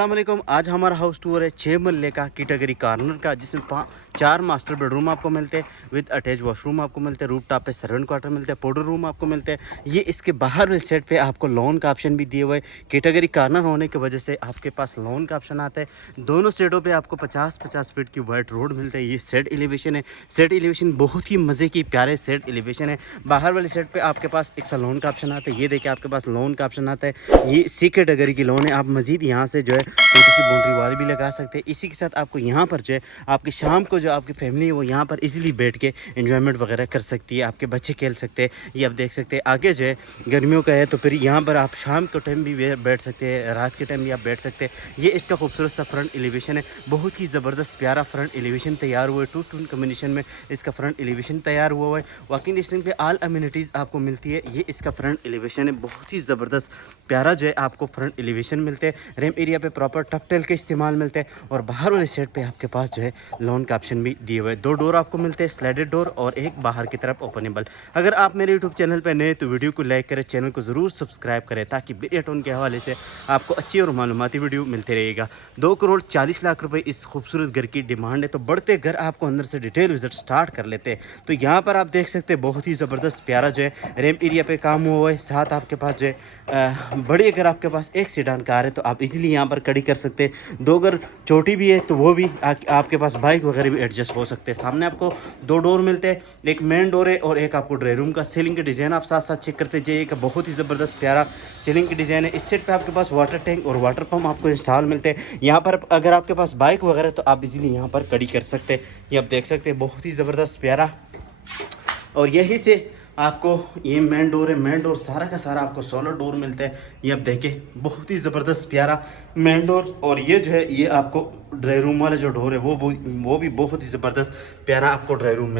अस्सलामुअलैकुम। आज हमारा हाउस टूर है 6 मरले का कैटेगरी कॉर्नर का, जिसमें 4 मास्टर बेडरूम आपको मिलते हैं विद अटैच वॉशरूम आपको मिलते हैं। रूफ टॉप पे सर्वेंट क्वार्टर मिलते हैं, पाउडर रूम आपको मिलते हैं। ये इसके बाहर वाले सेट पे आपको लोन का ऑप्शन भी दिए हुए है। कैटेगरी कॉर्नर होने की वजह से आपके पास लोन का ऑप्शन आता है। दोनों सेटों पे आपको 50-50 फीट की वाइट रोड मिलता है। ये सेट एलिवेशन है। सेट एलिवेशन बहुत ही मज़े की प्यारे सेट एलिवेशन है। बाहर वाले सेट पे आपके पास एक लोन का ऑप्शन आता है। ये देखिए आपके पास लोन का ऑप्शन आता है। ये सी कैटेगरी की लोन है। आप मज़ीद यहाँ से जो है छोटी सी बाउंड्री वाल भी लगा सकते हैं। इसी के साथ आपको यहाँ पर जो है आपकी शाम को जो आपकी फैमिली है वो यहाँ पर इजीली बैठ के एंजॉयमेंट वगैरह कर सकती है। आपके बच्चे खेल सकते हैं। ये आप देख सकते हैं। आगे जो है गर्मियों का है तो फिर यहाँ पर आप शाम के टाइम भी बैठ सकते हैं, रात के टाइम भी आप बैठ सकते हैं। ये इसका खूबसूरत सा फ्रंट एलिवेशन है। बहुत ही ज़बरदस्त प्यारा फ्रंट एलिवेशन तैयार हुआ है। 2 कम्बिनेशन में इसका फ्रंट एलिवेशन तैयार हुआ है। वॉकिंग डिस्टेंस पे ऑल अम्यूनिटीज़ आपको मिलती है। ये इसका फ्रंट एलिवेशन है। बहुत ही ज़बरदस्त प्यारा जो है आपको फ्रंट एलिवेशन मिलते हैं। रैम एरिया पे प्रॉपर टकटेल के इस्तेमाल मिलते हैं। और बाहर वाले सेट पे आपके पास जो है लोन का ऑप्शन भी दिए हुए हैं। 2 डोर आपको मिलते हैं, स्लाइडेड डोर और एक बाहर की तरफ ओपनेबल। अगर आप मेरे यूट्यूब चैनल पर नए तो वीडियो को लाइक करें, चैनल को ज़रूर सब्सक्राइब करें ताकि बेटोन के हवाले से आपको अच्छी और मालूमाती वीडियो मिलते रहेगा। 2,40,00,000 रुपये इस खूबसूरत घर की डिमांड है। तो बढ़ते घर आपको अंदर से डिटेल विजिट स्टार्ट कर लेते हैं। तो यहाँ पर आप देख सकते हैं बहुत ही ज़बरदस्त प्यारा जो है रैम एरिया पे काम हुआ है। साथ आपके पास जो है बड़ी अगर आपके पास एक सीडान कार है तो आप इजीली यहाँ पर खड़ी कर सकते हैं। 2 अगर छोटी भी है तो वो भी आपके पास बाइक वगैरह भी एडजस्ट हो सकते हैं। सामने आपको 2 डोर मिलते हैं, एक मेन डोर है और एक आपको ड्राई रूम का। सीलिंग के डिज़ाइन आप साथ साथ चेक करते जाइएगा। बहुत ही ज़बरदस्त प्यारा सीलिंग की डिज़ाइन है। इस सेट पे आपके पास वाटर टैंक और वाटर पम्प आपको इंस्टॉल मिलते हैं। यहाँ पर अगर आपके पास बाइक वगैरह तो आप इजीली यहाँ पर खड़ी कर सकते हैं। ये आप देख सकते हैं बहुत ही ज़बरदस्त प्यारा। और यही से आपको ये मेन डोर है। मेन डोर सारा का सारा आपको सोलर डोर मिलता है। ये आप देखें बहुत ही ज़बरदस्त प्यारा मेन डोर। और ये जो है ये आपको ड्राई रूम वाला जो डोर है वो भी बहुत ही ज़बरदस्त प्यारा आपको ड्राई रूम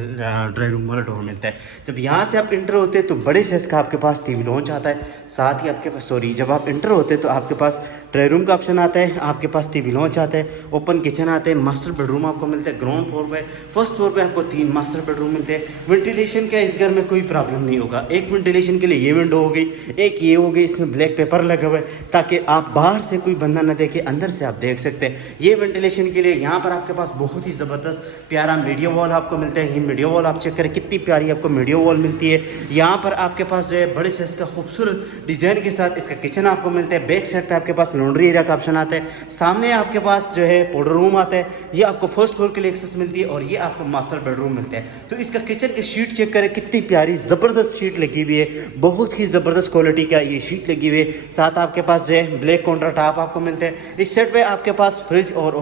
वाला डोर मिलता है। जब यहाँ से आप इंटर होते हैं तो बड़े साइज़ का आपके पास टीवी लॉन्च आता है। साथ ही आपके पास जब आप इंटर होते हैं तो आपके पास ड्राई रूम का ऑप्शन आता है, आपके पास टीवी लॉन्च आता है, ओपन किचन आते हैं, मास्टर बेडरूम आपको मिलता है। ग्राउंड फ्लोर पे फर्स्ट फ्लोर पे आपको 3 मास्टर बेडरूम मिलते हैं। वेंटिलेशन का इस घर में कोई प्रॉब्लम नहीं होगा। एक वेंटिलेशन के लिए ये विंडो हो गई, एक ये हो गई, इसमें ब्लैक पेपर लगा हुआ है ताकि आप बाहर से कोई बंदा ना देखे, अंदर से आप देख सकते हैं। ये वेंटिलेशन के लिए यहाँ पर आपके पास बहुत ही ज़बरदस्त प्यारा मीडिया वॉल आपको मिलता है। ये मीडिया वॉल आप चेक करें कितनी प्यारी आपको मीडिया वॉल मिलती है। यहाँ पर आपके पास जो है बड़े साइज का खूबसूरत डिज़ाइन के साथ इसका किचन आपको मिलता है। बैक साइड पे आपके पास लॉन्ड्री एरिया का ऑप्शन आता है। सामने आपके पास जो है पाउडर रूम आता है। ये आपको फर्स्ट फ्लोर के लिए एक्सेस मिलती है और ये आपको मास्टर बेडरूम मिलता है। तो इसका किचन की शीट चेक करें कितनी प्यारी ज़बरदस्त शीट लगी हुई है। बहुत ही ज़बरदस्त क्वालिटी का ये शीट लगी हुई है। साथ आपके पास जो है ब्लैक काउंटर टॉप आपको मिलते हैं। इस सेट पे आपके पास फ्रिज और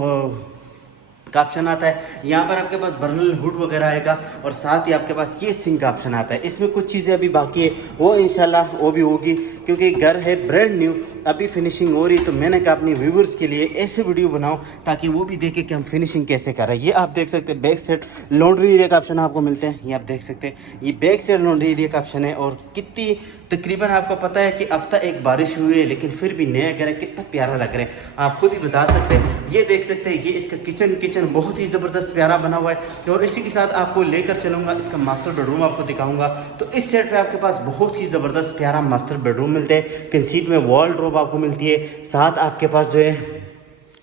का ऑप्शन आता है। यहाँ पर आपके पास बर्नल हुड वगैरह आएगा और साथ ही आपके पास ये सिंक का ऑप्शन आता है। इसमें कुछ चीज़ें अभी बाकी है वो इंशाल्लाह वो भी होगी क्योंकि घर है ब्रांड न्यू, अभी फिनिशिंग हो रही। तो मैंने कहा अपने व्यूवर्स के लिए ऐसे वीडियो बनाओ ताकि वो भी देखें कि हम फिनिशिंग कैसे कर रहे हैं। ये आप देख सकते हैं बैक साइड लॉन्ड्री एरिया का ऑप्शन आपको मिलते हैं। ये आप देख सकते हैं ये बैक साइड लॉन्ड्री एरिया का ऑप्शन है। और कितनी तकरीबन आपको पता है कि हफ्ता एक बारिश हुई है लेकिन फिर भी नया घर है, कितना प्यारा लग रहा है आप खुद ही बता सकते हैं। ये देख सकते हैं ये इसका किचन बहुत ही ज़बरदस्त प्यारा बना हुआ है। और इसी के साथ आपको लेकर चलूँगा इसका मास्टर बेडरूम आपको दिखाऊंगा। तो इस सेट पे आपके पास बहुत ही ज़बरदस्त प्यारा मास्टर बेडरूम मिलते हैं। कंसीट में वॉल ड्रॉप आपको मिलती है। साथ आपके पास जो है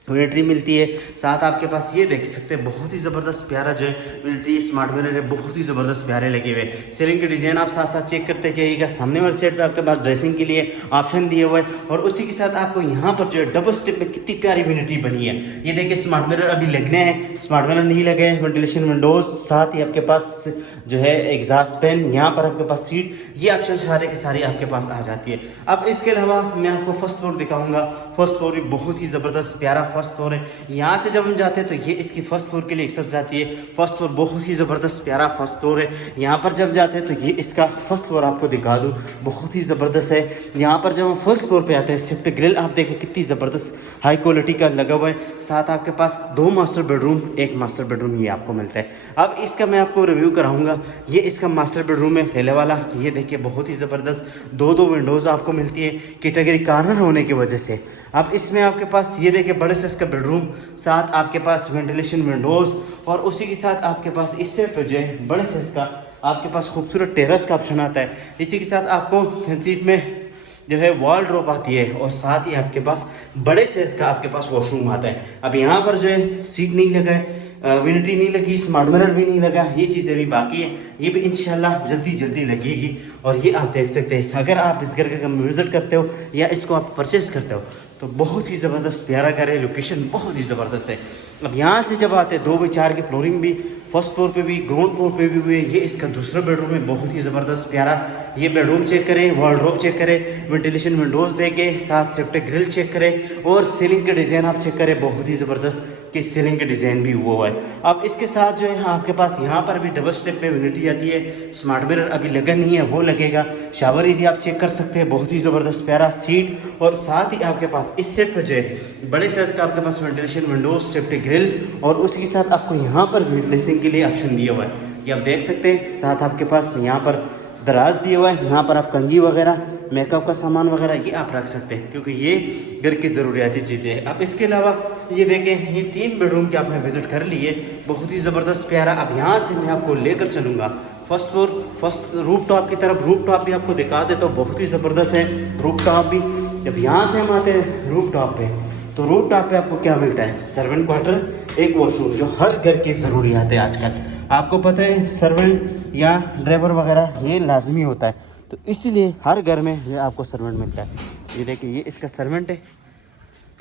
यूनिटरी मिलती है। साथ आपके पास ये देख सकते हैं बहुत ही ज़बरदस्त प्यारा जो है यूनिटरी स्मार्ट मिरर है। बहुत ही ज़बरदस्त प्यारे लगे हुए। सीलिंग के डिज़ाइन आप साथ साथ चेक करते जाइएगा। सामने वाले सेट पे आपके पास ड्रेसिंग के लिए ऑप्शन दिए हुए हैं। और उसी के साथ आपको यहाँ पर जो है डबल स्टेप में कितनी प्यारी यूनिटरी बनी है। ये देखिए स्मार्ट मिरर अभी लगने हैं, स्मार्ट मिरर नहीं लगे हैं। वेंटिलेशन विंडोज, साथ ही आपके पास जो है एग्जॉस्ट फैन, यहाँ पर आपके पास सीट, ये ऑप्शन सारे के सारे आपके पास आ जाती है। अब इसके अलावा मैं आपको फर्स्ट फ्लोर दिखाऊंगा। फर्स्ट फ्लोर भी बहुत ही ज़बरदस्त प्यारा फर्स्ट फ्लोर है। यहाँ से जब हम जाते हैं तो ये इसकी फर्स्ट फ्लोर के लिए एक्सेस जाती है। फर्स्ट फ्लोर बहुत ही ज़बरदस्त प्यारा फर्स्ट फ्लोर है। यहाँ पर जब जाते हैं तो ये इसका फर्स्ट फ्लोर आपको दिखा दूँ बहुत ही ज़बरदस्त है। यहाँ पर जब हम फर्स्ट फ्लोर पे आते हैं शिफ्ट ग्रिल आप देखें कितनी ज़बरदस्त हाई क्वालिटी का लगा हुआ है। साथ आपके पास 2 मास्टर बेडरूम, 1 मास्टर बेडरूम ये आपको मिलता है। अब इसका मैं आपको रिव्यू कराऊंगा। ये इसका मास्टर बेडरूम है पहले वाला। ये देखिए बहुत ही ज़बरदस्त 2 विंडोज़ आपको मिलती है कैटेगरी कॉर्नर होने की वजह से। अब इसमें आपके पास ये देखिए बड़े साइज का बेडरूम, साथ आपके पास वेंटिलेशन विंडोज़ और उसी के साथ आपके पास इससे पे जो है बड़े साइज का आपके पास खूबसूरत टेरेस का ऑप्शन आता है। इसी के साथ आपको कंसीट में जो है वॉलड्रॉप आती है और साथ ही आपके पास बड़े साइज का आपके पास वॉशरूम आता है। अब यहाँ पर जो है सीट नहीं लगा है, विनिटी नहीं लगी, स्मार्ट मिरर भी नहीं लगा, ये चीज़ें भी बाकी है, ये भी इंशाल्लाह जल्दी जल्दी लगेगी। और ये आप देख सकते हैं, अगर आप इस घर का विज़िट करते हो या इसको आप परचेज़ करते हो तो बहुत ही ज़बरदस्त प्यारा घर है, लोकेशन बहुत ही ज़बरदस्त है। अब यहाँ से जब आते 2x4 की फ्लोरिंग भी फर्स्ट फ्लोर पे भी ग्राउंड फ्लोर पे भी हुए। ये इसका दूसरा बेडरूम है, बहुत ही ज़बरदस्त प्यारा। ये बेडरूम चेक करें, वॉलड्रॉप चेक करें, वेंटिलेशन विंडोज़ देके साथ सेफ्टी ग्रिल चेक करें और सीलिंग का डिज़ाइन आप चेक करें, बहुत ही ज़बरदस्त कि सीलिंग का डिज़ाइन भी हुआ है। अब इसके साथ जो है आपके पास यहाँ पर भी डबल स्टेप पे विनिटी आती है, स्मार्ट मिरर अभी लगा नहीं है, वो लगेगा। शावर एरिया आप चेक कर सकते हैं, बहुत ही ज़बरदस्त प्यारा सीट। और साथ ही आपके पास इस सेट पर जो है बड़े साइज का आपके पास वेंटिलेशन विंडोज, सेफ्टी ग्रिल और उसके साथ आपको यहाँ पर भी ड्रेसिंग के लिए ऑप्शन दिया हुआ है। ये आप देख सकते हैं, साथ आपके पास यहाँ पर दराज दिया हुआ है, यहाँ पर आप कंघी वगैरह, मेकअप का सामान वगैरह ये आप रख सकते हैं, क्योंकि ये घर की ज़रूरियाती चीज़ें हैं। अब इसके अलावा ये देखें, ये 3 बेडरूम के आपने विज़िट कर लिए, बहुत ही ज़बरदस्त प्यारा। अब यहाँ से मैं आपको लेकर चलूँगा first floor, first roof top की तरफ। रूफ टॉप भी आपको दिखा देता हूँ, बहुत ही ज़बरदस्त है रूफ टॉप भी। जब यहाँ से हम आते हैं रूफ टॉप पे, तो रूफ टॉप पे आपको क्या मिलता है, सर्वेंट क्वार्टर, एक वॉशरूम, जो हर घर की ज़रूरियात है आजकल। आपको पता है सर्वेंट या ड्राइवर वगैरह ये लाजमी होता है, तो इसीलिए हर घर में ये आपको सर्वेंट मिलता है। ये देखिए, ये इसका सर्वेंट है,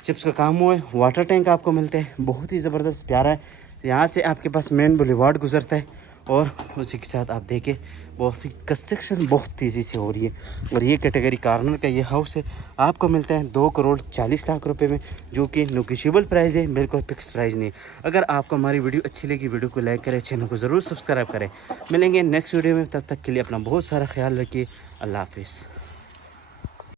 चिप्स का काम हुआ है, वाटर टैंक आपको मिलते हैं, बहुत ही ज़बरदस्त प्यारा है। यहाँ से आपके पास मेन बुलेवार्ड गुजरता है और उसी के साथ आप देखें बहुत ही कंस्ट्रक्शन बहुत तेज़ी से हो रही है। और ये कैटेगरी कॉर्नर का ये हाउस है, आपको मिलता है 2,40,00,000 रुपए में, जो कि नेगोशिएबल प्राइस है, बिल्कुल फिक्स प्राइस नहीं है। अगर आपको हमारी वीडियो अच्छी लगी, वीडियो को लाइक करें, चैनल को ज़रूर सब्सक्राइब करें। मिलेंगे नेक्स्ट वीडियो में, तब तक के लिए अपना बहुत सारा ख्याल रखिए। अल्लाह हाफिज़।